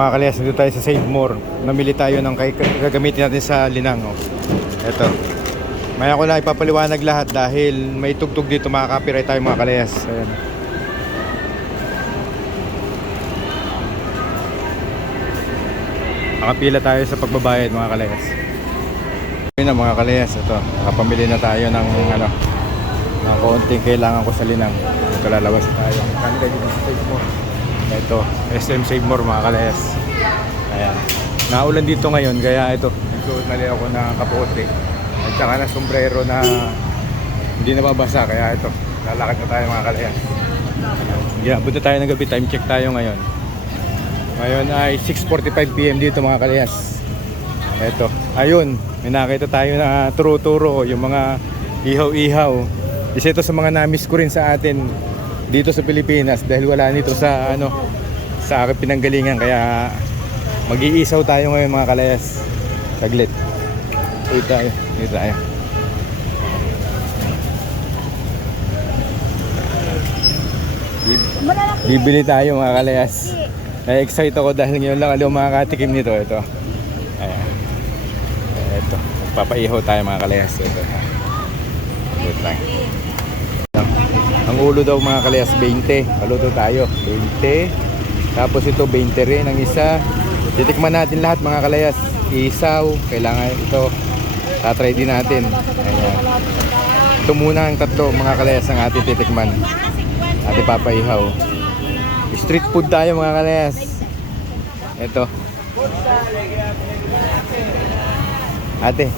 Mga kalayas, nandito tayo sa Save More. Namili tayo ng gagamitin natin sa Linang. Oh. Ito. Maya ko lang ipapaliwanag lahat dahil may tugtog dito makaka-copyright tayo mga kalayas. Ayan. Nakapila tayo sa pagbabayad mga kalayas. Yun na mga kalayas, ito. Nakapamili na tayo ng ano, ng konting kailangan ko sa Linang. Kalalabas tayo. Kani kayo dito sa Save More. Ito, SM Save More mga kalayas. Ayan. Naulan dito ngayon kaya ito, nagsuot na ako ng kaputi. At saka na sombrero na hindi nababasa kaya ito, lalakad na tayo mga kalayas. Yeah, bunta tayo ng gabi, time check tayo ngayon. Ngayon ay 6.45pm dito mga kalayas. Ito, ayun, may nakita tayo na turo-turo, yung mga ihaw-ihaw. Isa ito sa mga namiss ko rin sa atin dito sa Pilipinas dahil wala nito sa ano sa aking pinanggalingan kaya mag-iisaw tayo ngayon mga kalayas. Saglit. Dito tayo. Dito tayo. Bib- Bibili tayo mga kalayas. Na-excite ako dahil ngayon lang alam makakatikim nito. Ito. Ayan. Ito. Magpapaihaw tayo mga kalayas. Ito. Wait lang. Ulo daw mga kalayas 20. Paluto tayo. 20. Tapos ito 20 rin ang isa. Titikman natin lahat mga kalayas. Isaw. Kailangan ito. Tatry din natin. Ayan. Ito muna ang tatlo mga kalayas ang ating titikman. Ating papaihaw. Street food tayo mga kalayas. Ito. Ate,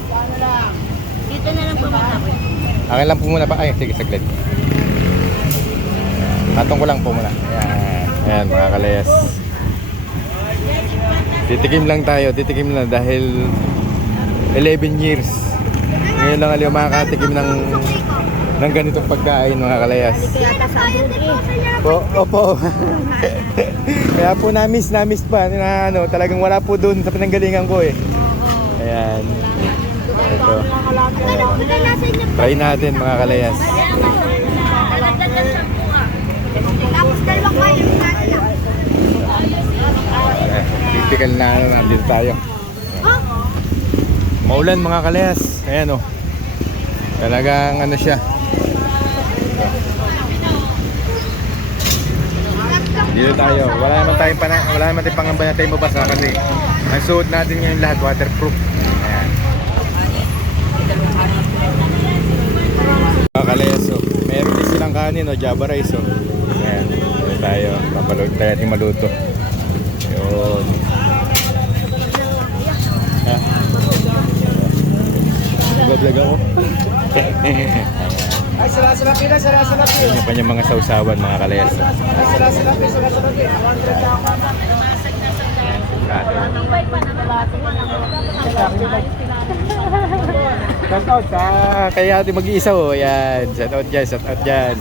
Dito na lang po akin lang po muna pa. Ay, sige, saglit. Tatong ko lang po muna. Ayan, Ayan mga kalayas. Titikim lang tayo, titikim lang dahil 11 years. Ngayon lang aliw makakatikim ng ng ganitong pagkain mga kalayas. Po, opo. Kaya po na-miss, na-miss pa na ano, talagang wala po doon sa pinanggalingan ko eh. Ayan. Ito. Try natin mga kalayas. Tapos dalawang kayo natin lang. Eh, Typical na ano, nandito tayo. Maulan mga kalayas. Ayan o. Talagang ano siya. Ito. Dito tayo. Wala naman tayong pana wala naman tayong pangamba na tayo mabasa kasi ang suot natin ngayon lahat waterproof. Ayan. Mga kalayas o. Meron din silang kanin o Java rice o. Ayan. Dito tayo. Papaluto tayo ating maluto. Yun. Ha? Vlog ako. Ay, sala-sala pila, sala-sala pila. Yun yung kanyang mga sausawan mga kalayas. Ay, sala-sala pila, sala-sala pila. 100 lang ako. Shout out sa kaya ate mag-iisa oh. Yan. Shout out dyan. Shout out. Yan.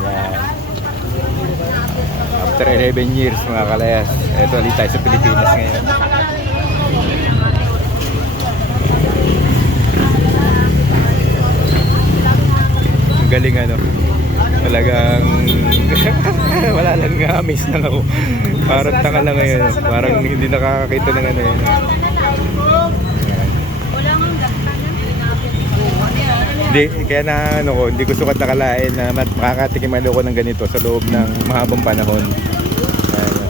After 11 years mga kalayas. Ito ulit tayo sa Pilipinas ngayon. Galing ano. Talagang wala lang nga miss lang ako. Parang tanga lang ngayon. Parang hindi nakakakita ng ano yun. Hindi, kaya na ano ko, hindi ko sukat nakalain na makakatikim ako ng ganito sa loob ng mahabang panahon. Ayan.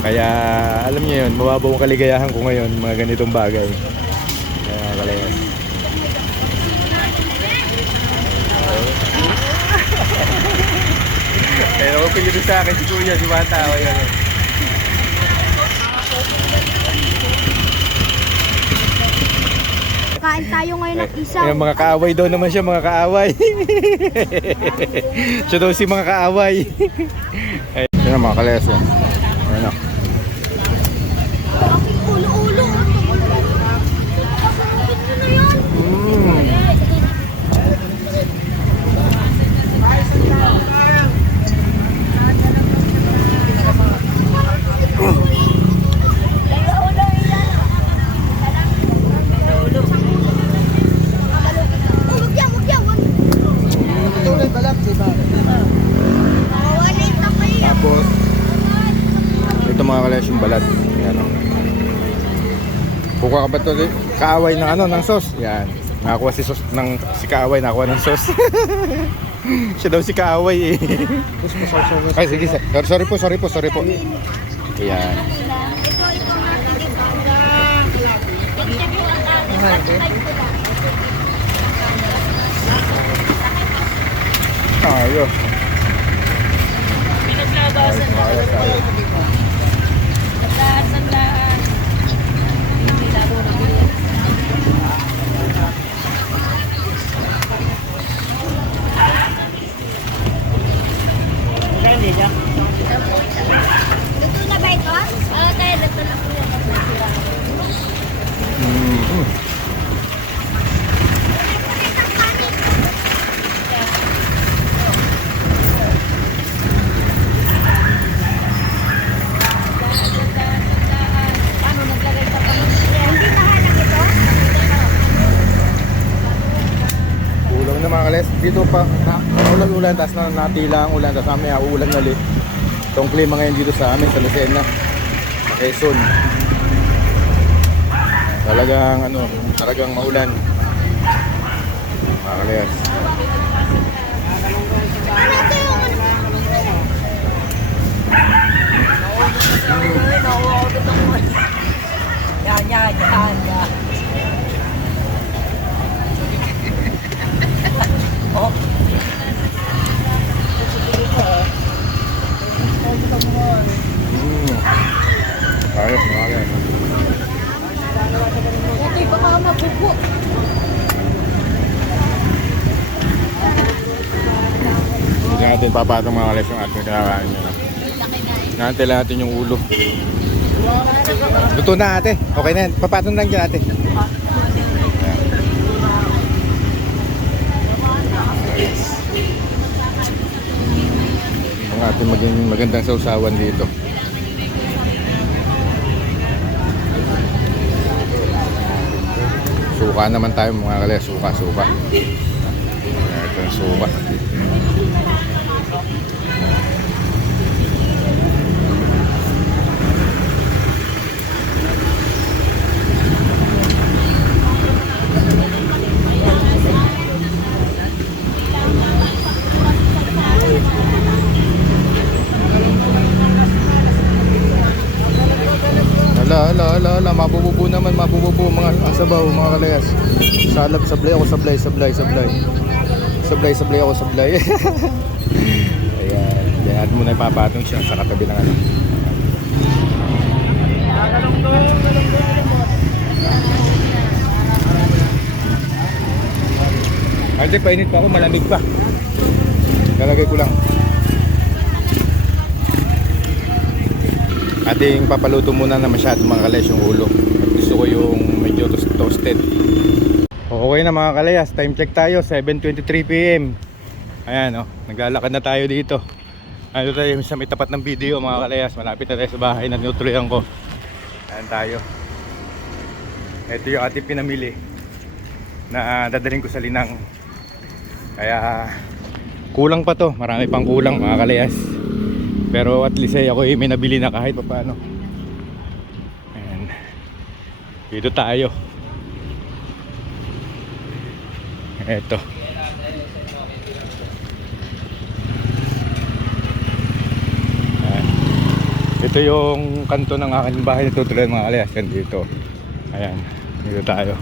Kaya alam niyo yun, mababaw ang kaligayahan ko ngayon mga ganitong bagay. Kaya kalayas. Kaya ako pinili sa akin si Kuya, si Bata. O yan. Kain tayo ngayon ng isaw. Ayan, mga kaaway daw naman siya, mga kaaway. siya daw si mga kaaway. Ayun na mga kaleso. Ayun na. Ulo-ulo. Mm. Huwag yan, huwag yan. Huwag. Tuloy balak, di ba? Wala yung tapay. Tapos, ito mga kaleso yung balat. Ayan o. Kukuha ka ba ito? Kaaway ng ano, ng sauce? Yan. Nakakuha si sauce ng si kaaway, nakakuha ng sauce. Siya daw si kaaway eh. Ay, sige. Sorry, sorry po, sorry po, sorry po. Yan. Ayos. Ayos, ayos. Sandaan, sandaan. Hindi lalo na bilis. Luto na ba ito? Oo, tayo. Luto na po yan. Mm. Paano naglagay ka pa ng Hindi nahanap ito? Ulam na mga kales. Dito pa, ulan-ulan, tapos na, natila ang ulan, tapos mamaya uulan na ulit. Itong klima ngayon dito sa amin, sa Lucena, Quezon. Talagang, ano, talagang maulan. Mga kales. Ano ito yung ano? Yan, yan, yan, yan. Mm. Ayos, kales. Ito yung baka mabubo. Hindi natin papatong mga kales yung ating kinakain nyo. Natin lang natin yung ulo. Luto na ate. Okay na yan. Papatong lang dyan ate. Ang ating maging magandang sausawan dito. Suka naman tayo mga kales. Suka, suka. Ito yung suka. Ala, mabububo naman, mabububo mga asabaw, mga kalayas. Salab, sablay ako, sablay, sablay, sablay. Sablay, sablay ako, sablay. Ayan, diyan natin muna ipapatong siya sa katabi ng ano. Hindi, painit pa ako, malamig pa. Lalagay ko lang. Ating papaluto muna na masyado mga kalayas yung ulo. Gusto ko yung medyo toast- toasted. Okay na mga kalayas, time check tayo, 7.23pm. Ayan oh, naglalakad na tayo dito. Ano tayo sa may tapat ng video mga kalayas, malapit na tayo sa bahay na tinutuloyan ko. Ayan tayo. Ito yung ating pinamili na dadaling ko sa linang. Kaya kulang pa to, marami pang kulang mga kalayas. Pero at least ay ako ay may nabili na kahit pa paano. Ayan. Dito tayo. Eto. Ayan. Ito yung kanto ng aking bahay na tutuloy mga kalayas. Yan dito. Ayan. Dito tayo.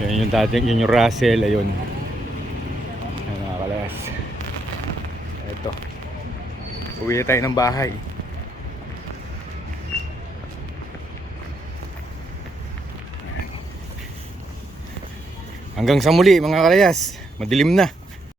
Yan yung dating, yun yung Russell. Ayun. Ayan mga kalayas. Ito. Uwi tayo ng bahay. Hanggang sa muli mga kalayas. Madilim na.